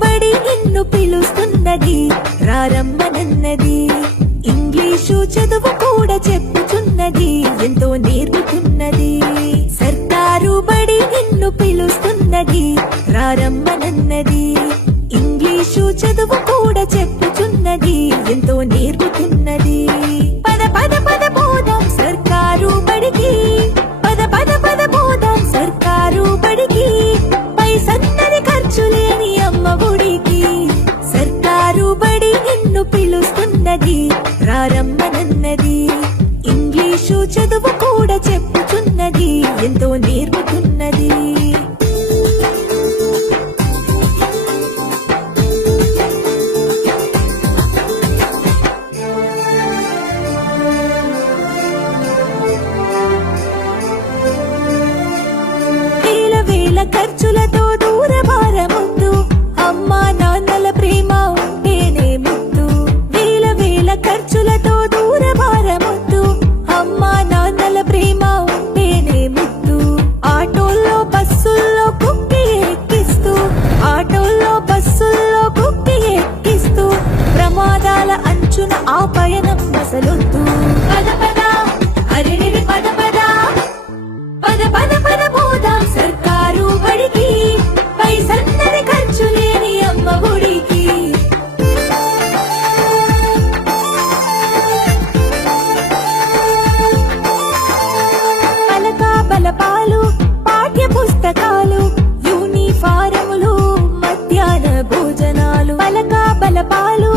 బడి నిన్ను పిలుస్తున్నది, రారమ్మనన్నది. ఇంగ్లీషు చదువు కూడా చెప్పుచున్నది, ఎంతో నేర్పుతున్నది. సర్కారు బడి నిన్ను పిలుస్తున్నది, రారమ్మనన్నది. ఇంగ్లీషు చదువు కూడా చెప్పుచున్నది, ఎంతో నేర్పుతున్నది. పద పద పద పోదాం సర్కారు బడికి, పద పద పద పోదాం సర్కారు బడికి. పైసన్నది ఖర్చు లేని అమ్మ ఒడికి. సర్కారు బడి నిన్ను పిలుస్తున్నది, రారమ్మనన్నది. ఇంగ్లీషు చదువు కూడా చెప్పుచున్నది, ఎంతో నేర్పుతున్నది. ఖర్చులతో దూరభారముద్దు, అమ్మా నాన్నల ప్రేమ ఉంటేనే ముద్దు. వేల వేల ఖర్చులతో దూరభారముద్దు, అమ్మా నాన్నల ప్రేమ ఉంటేనే ముద్దు. ఆటోల్లో బస్సుల్లో కుక్కి ఎక్కిస్తూ, ఆటోల్లో బస్సుల్లో కుక్కి ఎక్కిస్తూ, ప్రమాదాల అంచున ఆ పయనం అసలొద్దు. పద పద అరెరి పద పద, పద పద పద పోదాం సర్కారు బడికి. పైసన్నది ఖర్చు లేని అమ్మ ఒడికి. పలక బలపాలు, పాఠ్య పుస్తకాలు, యూనిఫారములు, మధ్యాహ్న భోజనాలు. పలక బలపాలు,